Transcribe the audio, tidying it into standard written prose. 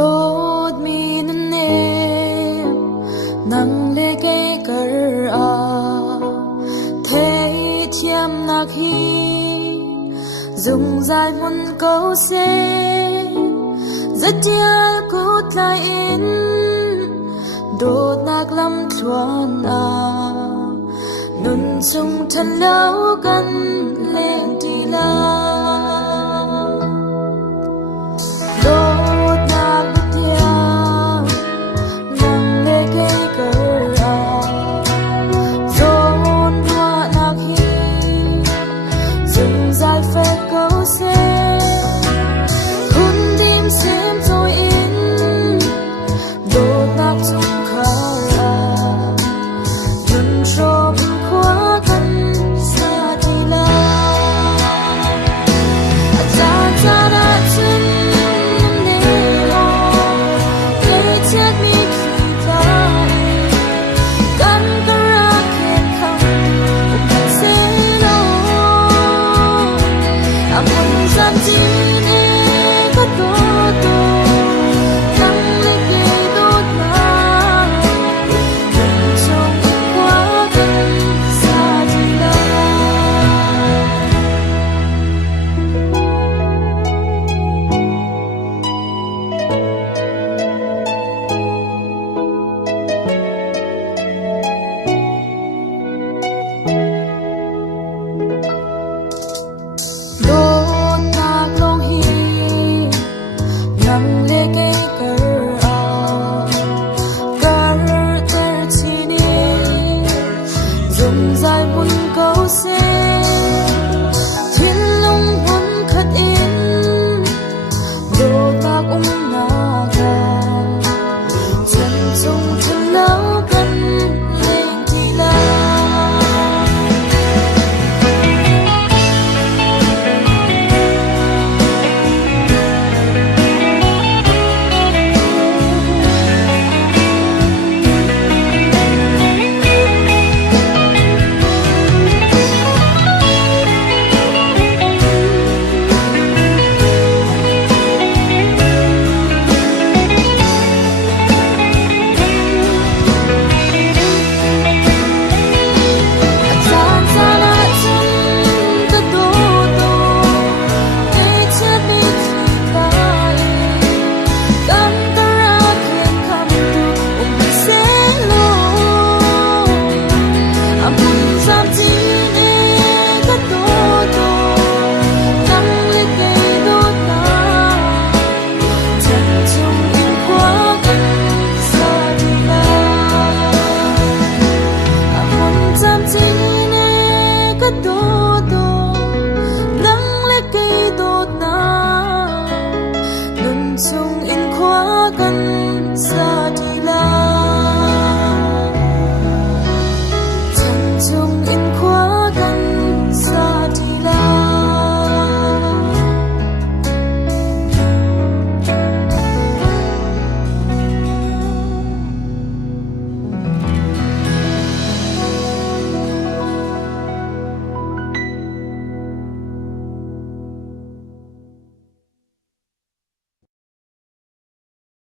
Dốt mi năn nê nang lê cây cờ thế chiêm nạc hi dùng dài muôn câu xe rất chia cút lại in đốt nạc lâm chuan nun chung thân lâu gần lên đi la dài muôn câu xe thiên long vẫn khắc in đồ tác na ga chân dung thân lâu gần lên thì la chung in khóa căn xa